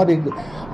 और एक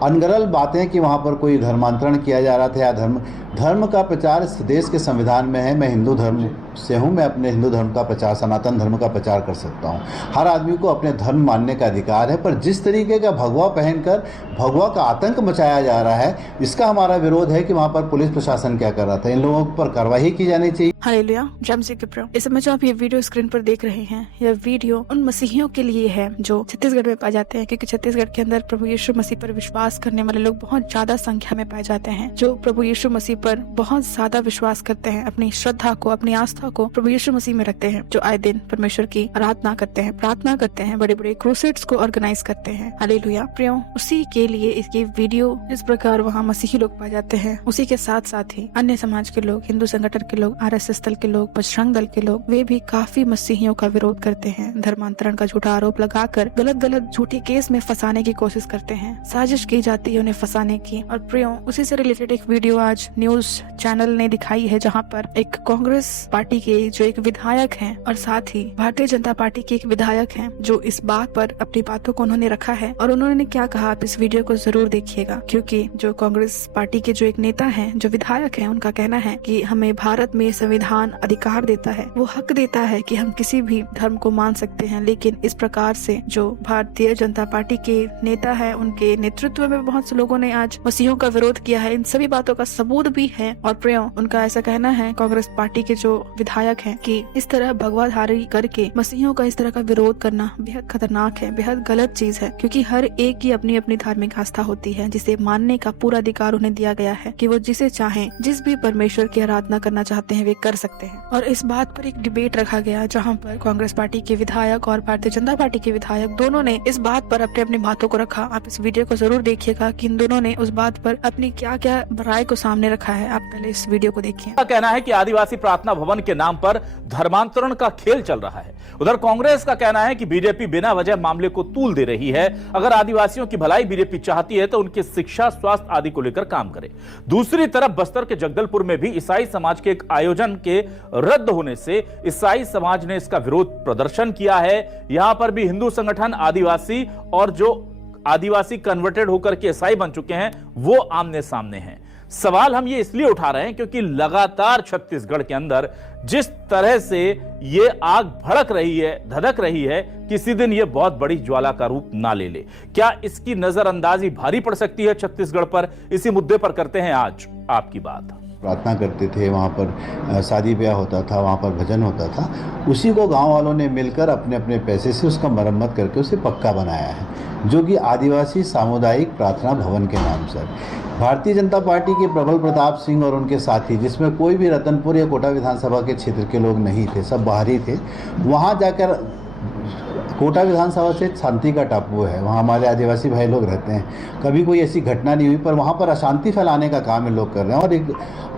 अनगरल बातें कि वहाँ पर कोई धर्मांतरण किया जा रहा था या धर्म का प्रचार इस देश के संविधान में है। मैं हिंदू धर्म से हूँ, मैं अपने हिंदू धर्म का प्रचार, सनातन धर्म का प्रचार कर सकता हूँ। हर आदमी को अपने धर्म मानने का अधिकार है, पर जिस तरीके का भगवा पहनकर भगवा का आतंक मचाया जा रहा है, इसका हमारा विरोध है कि वहाँ पर पुलिस प्रशासन क्या कर रहा था। इन लोगों पर कार्रवाई की जानी चाहिए। हालेलुया, जय मसीह के प्रभु। इस समय जो आप ये वीडियो स्क्रीन पर देख रहे हैं, यह वीडियो उन मसीहियों के लिए है जो छत्तीसगढ़ में पाए जाते हैं, क्योंकि छत्तीसगढ़ के अंदर प्रभु यीशु मसीह पर विश्वास करने वाले लोग बहुत ज्यादा संख्या में पाए जाते हैं, जो प्रभु यीशु मसीह पर बहुत ज्यादा विश्वास करते हैं, अपनी श्रद्धा को, अपनी आस्था को प्रभु यीशु मसीह में रखते हैं, जो आए दिन परमेश्वर की आराधना करते हैं, प्रार्थना करते हैं, बड़े बड़े क्रूसेड्स को ऑर्गेनाइज करते हैं। हालेलुया प्रियो, उसी के लिए इसकी वीडियो इस प्रकार वहाँ मसीही लोग पाए जाते हैं, उसी के साथ साथ ही अन्य समाज के लोग, हिंदू संगठन के लोग, RSS दल के लोग, बजरंग दल के लोग, वे भी काफी मसीहियों का विरोध करते हैं। धर्मांतरण का झूठा आरोप लगाकर गलत झूठी केस में फंसाने की कोशिश करते हैं। साजिश की जाती है उन्हें फंसाने की। और प्रियो, उसी से रिलेटेड एक वीडियो आज न्यूज चैनल ने दिखाई है, जहाँ पर एक कांग्रेस पार्टी के जो एक विधायक हैं और साथ ही भारतीय जनता पार्टी के एक विधायक हैं, जो इस बात पर अपनी बातों को उन्होंने रखा है। और उन्होंने क्या कहा, आप इस वीडियो को जरूर देखिएगा, क्योंकि जो कांग्रेस पार्टी के जो एक नेता हैं, जो विधायक हैं, उनका कहना है कि हमें भारत में संविधान अधिकार देता है, वो हक देता है कि हम किसी भी धर्म को मान सकते हैं। लेकिन इस प्रकार से जो भारतीय जनता पार्टी के नेता है, उनके नेतृत्व में बहुत से लोगों ने आज मसीहों का विरोध किया है। इन सभी बातों का सबूत भी है। और प्रियो, उनका ऐसा कहना है, कांग्रेस पार्टी के जो विधायक हैं, कि इस तरह भगवाधारी करके मसीहों का इस तरह का विरोध करना बेहद खतरनाक है, बेहद गलत चीज है, क्योंकि हर एक की अपनी अपनी धार्मिक आस्था होती है, जिसे मानने का पूरा अधिकार उन्हें दिया गया है कि वो जिसे चाहे, जिस भी परमेश्वर की आराधना करना चाहते हैं, वे कर सकते हैं। और इस बात पर एक डिबेट रखा गया, जहाँ पर कांग्रेस पार्टी के विधायक और भारतीय जनता पार्टी के विधायक दोनों ने इस बात पर अपने अपनी बातों को रखा। आप इस वीडियो को जरूर देखिएगा कि इन दोनों ने उस बात पर अपनी क्या क्या राय को सामने रखा है। आप पहले इस वीडियो को देखिए। कहना है कि आदिवासी प्रार्थना भवन के नाम पर धर्मांतरण का खेल चल रहा है। उधर कांग्रेस का कहना है कि बीजेपी बिना वजह मामले को तूल दे रही है। अगर आदिवासियों की भलाई बीजेपी चाहती है तो उनकी शिक्षा, स्वास्थ्य आदि को लेकर काम करे। दूसरी तरफ बस्तर के जगदलपुर में भी ईसाई समाज के एक आयोजन के रद्द होने से ईसाई समाज ने इसका विरोध प्रदर्शन किया है। यहां पर भी हिंदू संगठन, आदिवासी और जो आदिवासी कन्वर्टेड होकर के ईसाई बन चुके हैं, वो आमने सामने हैं। सवाल हम ये इसलिए उठा रहे हैं क्योंकि लगातार छत्तीसगढ़ के अंदर जिस तरह से ये आग भड़क रही है, धधक रही है, किसी दिन ये बहुत बड़ी ज्वाला का रूप ना ले ले। क्या इसकी नजरअंदाजी भारी पड़ सकती है छत्तीसगढ़ पर? इसी मुद्दे पर करते हैं आज आपकी बात। प्रार्थना करते थे, वहाँ पर शादी ब्याह होता था, वहाँ पर भजन होता था, उसी को गांव वालों ने मिलकर अपने अपने पैसे से उसका मरम्मत करके उसे पक्का बनाया है, जो कि आदिवासी सामुदायिक प्रार्थना भवन के नाम से। भारतीय जनता पार्टी के प्रबल प्रताप सिंह और उनके साथी, जिसमें कोई भी रतनपुर या कोटा विधानसभा के क्षेत्र के लोग नहीं थे, सब बाहरी थे, वहाँ जाकर, कोटा विधानसभा से शांति का टापू है, वहाँ हमारे आदिवासी भाई लोग रहते हैं, कभी कोई ऐसी घटना नहीं हुई, पर वहाँ पर अशांति फैलाने का काम ये लोग कर रहे हैं। और एक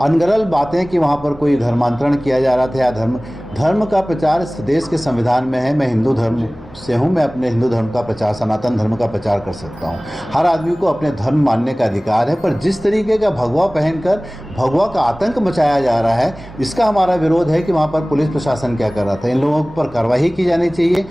अनगरल बातें कि वहाँ पर कोई धर्मांतरण किया जा रहा था या धर्म का प्रचार इस देश के संविधान में है। मैं हिंदू धर्म से हूँ, मैं अपने हिंदू धर्म का प्रचार, सनातन धर्म का प्रचार कर सकता हूँ। हर आदमी को अपने धर्म मानने का अधिकार है, पर जिस तरीके का भगवा पहनकर भगवा का आतंक मचाया जा रहा है, इसका हमारा विरोध है कि वहाँ पर पुलिस प्रशासन क्या कर रहा था। इन लोगों पर कार्रवाई की जानी चाहिए।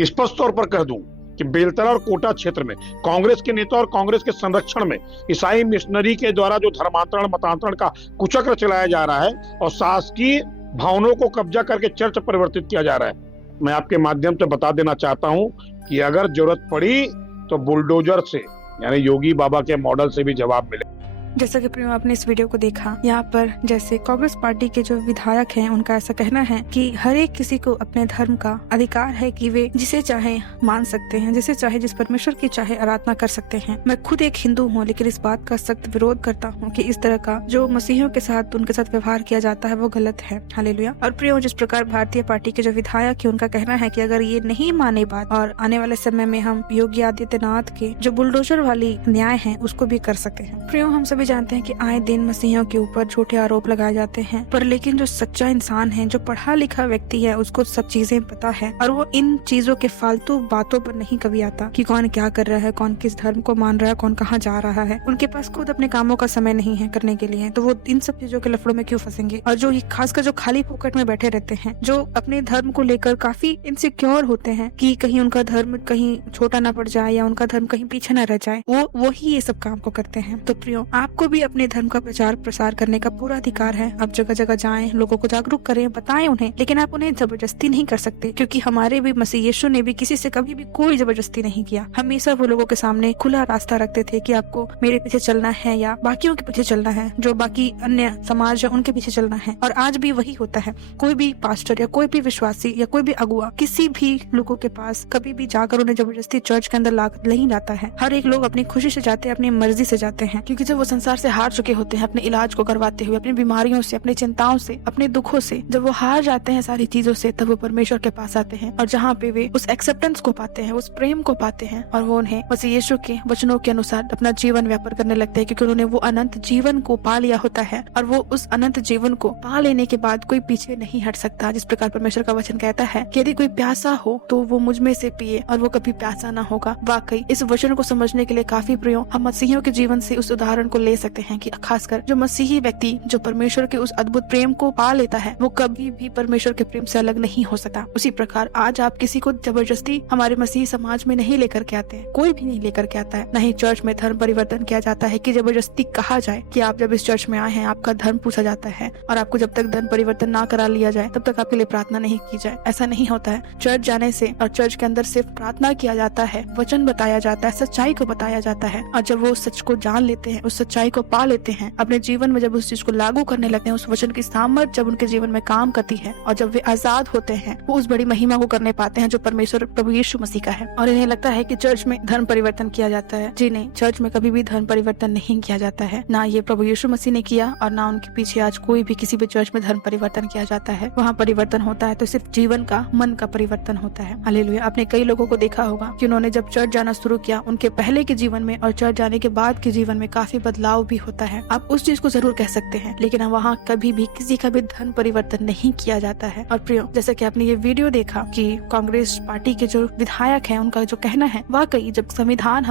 स्पष्ट तौर पर कह दूं कि बेलतरा और कोटा क्षेत्र में कांग्रेस के नेता और कांग्रेस के संरक्षण में ईसाई मिशनरी के द्वारा जो धर्मांतरण, मतांतरण का कुचक्र चलाया जा रहा है और शासकीय भवनों को कब्जा करके चर्च परिवर्तित किया जा रहा है। मैं आपके माध्यम से बता देना चाहता हूं कि अगर जरूरत पड़ी तो बुलडोजर से, यानी योगी बाबा के मॉडल से भी जवाब मिले। जैसा कि प्रियो, आपने इस वीडियो को देखा, यहाँ पर जैसे कांग्रेस पार्टी के जो विधायक हैं, उनका ऐसा कहना है कि हर एक किसी को अपने धर्म का अधिकार है कि वे जिसे चाहे मान सकते हैं, जिसे चाहे, जिस परमेश्वर की चाहे आराधना कर सकते हैं। मैं खुद एक हिंदू हूँ, लेकिन इस बात का सख्त विरोध करता हूँ कि इस तरह का जो मसीहियों के साथ, उनके साथ व्यवहार किया जाता है, वो गलत है। हालेलुया। और प्रियो, जिस प्रकार भारतीय पार्टी के जो विधायक है, उनका कहना है कि अगर ये नहीं माने बात, और आने वाले समय में हम योगी आदित्यनाथ के जो बुलडोजर वाली न्याय है उसको भी कर सके हैं। प्रियो, हम सभी सभी जानते हैं कि आए दिन मसीहियों के ऊपर झूठे आरोप लगाए जाते हैं, पर लेकिन जो सच्चा इंसान है, जो पढ़ा लिखा व्यक्ति है, उसको सब चीजें पता है और वो इन चीजों के फालतू बातों पर नहीं कभी आता कि कौन क्या कर रहा है, कौन किस धर्म को मान रहा है, कौन कहाँ जा रहा है। उनके पास खुद अपने कामों का समय नहीं है करने के लिए, तो वो इन सब चीजों के लफड़ों में क्यों फंसेंगे। और जो खासकर जो खाली फोकट में बैठे रहते हैं, जो अपने धर्म को लेकर काफी इनसिक्योर होते हैं कि कहीं उनका धर्म कहीं छोटा ना पड़ जाए या उनका धर्म कहीं पीछे न रह जाए, वो ही ये सब काम को करते हैं। तो प्रियो, आपको भी अपने धर्म का प्रचार प्रसार करने का पूरा अधिकार है। आप जगह जगह जाएं, लोगों को जागरूक करें, बताएं उन्हें, लेकिन आप उन्हें जबरदस्ती नहीं कर सकते, क्योंकि हमारे भी मसीह यीशु ने भी किसी से कभी भी कोई जबरदस्ती नहीं किया। हमेशा वो लोगों के सामने खुला रास्ता रखते थे कि आपको मेरे पीछे चलना है या बाकियों के पीछे चलना है, जो बाकी अन्य समाज है उनके पीछे चलना है। और आज भी वही होता है। कोई भी पास्टर या कोई भी विश्वासी या कोई भी अगुआ किसी भी लोगों के पास कभी भी जाकर उन्हें जबरदस्ती चर्च के अंदर नहीं लाता है। हर एक लोग अपनी खुशी से जाते हैं, अपनी मर्जी से जाते हैं, क्योंकि जब वो संसार से हार चुके होते हैं, अपने इलाज को करवाते हुए, अपनी बीमारियों से, अपनी चिंताओं से, अपने दुखों से, जब वो हार जाते हैं सारी चीजों से, तब वो परमेश्वर के पास आते हैं और जहाँ पे वे उस एक्सेप्टेंस को पाते हैं, उस प्रेम को पाते हैं और वो उन्हें मसीह यीशु के वचनों के अनुसार अपना जीवन व्यापक करने लगते हैं, क्योंकि उन्होंने वो अनंत जीवन को पा लिया होता है। और वो उस अनंत जीवन को पा लेने के बाद कोई पीछे नहीं हट सकता। जिस प्रकार परमेश्वर का वचन कहता है कि यदि कोई प्यासा हो तो वो मुझ में से पिए और वो कभी प्यासा ना होगा। वाकई इस वचन को समझने के लिए काफी प्रियो हम मसीहियों के जीवन से उस उदाहरण को ले सकते हैं कि खासकर जो मसीही व्यक्ति जो परमेश्वर के उस अद्भुत प्रेम को पा लेता है, वो कभी भी परमेश्वर के प्रेम से अलग नहीं हो सकता। उसी प्रकार आज आप किसी को जबरदस्ती हमारे मसीही समाज में नहीं लेकर के आते हैं, कोई भी नहीं लेकर के आता है। नहीं चर्च में धर्म परिवर्तन किया जाता है कि जबरदस्ती कहा जाए कि आप जब इस चर्च में आए हैं आपका धर्म पूछा जाता है और आपको जब तक धर्म परिवर्तन ना करा लिया जाए तब तक आपके लिए प्रार्थना नहीं की जाए। ऐसा नहीं होता है। चर्च जाने से और चर्च के अंदर सिर्फ प्रार्थना किया जाता है, वचन बताया जाता है, सच्चाई को बताया जाता है। और जब वो सच को जान लेते हैं, उस सच्चाई को पा लेते हैं, अपने जीवन में जब उस चीज को लागू करने लगते हैं, उस वचन की सामर्थ जब उनके जीवन में काम करती है और जब वे आजाद होते हैं, वो उस बड़ी महिमा को करने पाते हैं जो परमेश्वर प्रभु यीशु मसीह का है। और इन्हें लगता है कि चर्च में धर्म परिवर्तन किया जाता है। जी नहीं, चर्च में कभी भी धर्म परिवर्तन नहीं किया जाता है। ना ये प्रभु यीशु मसीह ने किया और ना उनके पीछे आज कोई भी किसी भी चर्च में धर्म परिवर्तन किया जाता है। वहाँ परिवर्तन होता है तो सिर्फ जीवन का, मन का परिवर्तन होता है। हालेलुया। आपने कई लोगों को देखा होगा कि उन्होंने जब चर्च जाना शुरू किया, उनके पहले के जीवन में और चर्च जाने के बाद के जीवन में काफी बदलाव भी होता है। आप उस चीज को जरूर कह सकते हैं, लेकिन वहाँ कभी भी किसी का भी धर्म परिवर्तन नहीं किया जाता है। और प्रियो, जैसे कि आपने ये वीडियो देखा कि कांग्रेस पार्टी के जो विधायक हैं उनका जो कहना है, वाकई जब संविधान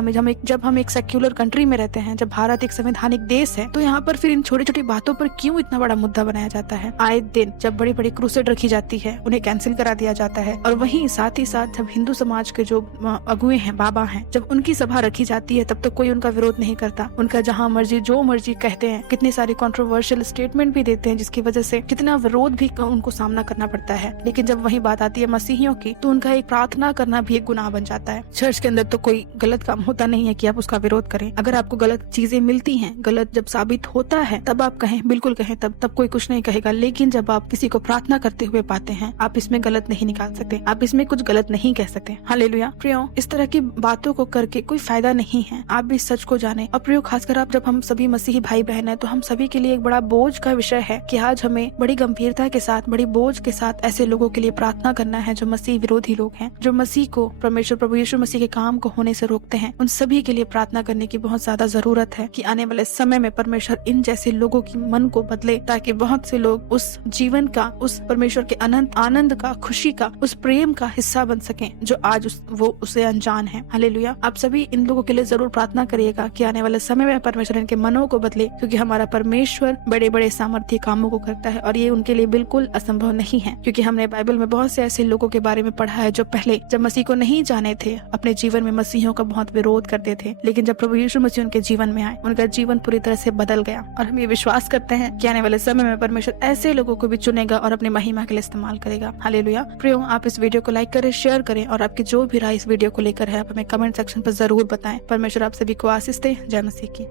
जब हम एक सेक्युलर कंट्री में रहते हैं, जब भारत एक संवैधानिक देश है, तो यहाँ पर फिर इन छोटी छोटी बातों पर क्यों इतना बड़ा मुद्दा बनाया जाता है। आए दिन जब बड़ी बड़ी क्रूसेड रखी जाती है, उन्हें कैंसिल करा दिया जाता है। और वहीं साथ ही साथ जब हिंदू समाज के जो अगुए हैं, बाबा हैं, जब उनकी सभा रखी जाती है तब तो कोई उनका विरोध नहीं करता। उनका जहाँ मर्जी जो मर्जी कहते हैं, कितनी सारी कंट्रोवर्शियल स्टेटमेंट भी देते हैं जिसकी वजह से कितना विरोध भी उनको सामना करना पड़ता है। लेकिन जब वही बात आती है मसीहियों की, तो उनका एक प्रार्थना करना भी एक गुनाह बन जाता है। चर्च के अंदर तो कोई गलत काम होता नहीं है कि आप उसका विरोध करें। अगर आपको गलत चीजें मिलती हैं, गलत जब साबित होता है, तब आप कहें, बिल्कुल कहें, तब कोई कुछ नहीं कहेगा। लेकिन जब आप किसी को प्रार्थना करते हुए पाते हैं, आप इसमें गलत नहीं निकाल सकते, आप इसमें कुछ गलत नहीं कह सकते। हालेलुया। प्रियो, इस तरह की बातों को करके कोई फायदा नहीं है। आप भी सच को जाने। और प्रियो, खासकर आप जब हम सभी मसीही भाई बहन है, तो हम सभी के लिए एक बड़ा बोझ का विषय है कि आज हमें बड़ी गंभीरता के साथ, बड़ी बोझ के साथ ऐसे लोगों के लिए प्रार्थना करना है जो मसीह विरोधी लोग हैं, जो मसीह को, परमेश्वर प्रभु यीशु मसीह के काम को होने से रोकते हैं। उन सभी के लिए प्रार्थना करने की बहुत ज्यादा जरूरत है कि आने वाले समय में परमेश्वर इन जैसे लोगों की मन को बदले, ताकि बहुत से लोग उस जीवन का, उस परमेश्वर के अनंत आनंद का, खुशी का, उस प्रेम का हिस्सा बन सकें जो आज वो उसे अनजान है। हालेलुया। आप सभी इन लोगों के लिए जरूर प्रार्थना करिएगा कि आने वाले समय में परमेश्वर इनके मनों को बदले, क्योंकि हमारा परमेश्वर बड़े बड़े सामर्थ्य कामों को करता है और ये उनके लिए बिल्कुल असंभव नहीं है। क्योंकि हमने बाइबल में बहुत से ऐसे लोगों के बारे में पढ़ा है जो पहले जब मसीह को नहीं जाने थे, अपने जीवन में मसीहियों का बहुत विरोध करते थे, लेकिन जब प्रभु यीशु मसीह उनके जीवन में आए, उनका जीवन पूरी तरह से बदल गया। और हम ये विश्वास करते हैं कि आने वाले समय में परमेश्वर ऐसे लोगों को भी चुनेगा और अपनी महिमा के लिए इस्तेमाल करेगा। हालेलुया। प्रियो, आप इस वीडियो को लाइक करें, शेयर करें और आपकी जो भी राय इस वीडियो को लेकर है, आप हमें कमेंट सेक्शन पर जरूर बताएं। परमेश्वर आप सभी को आशीष दे। जय मसीह की।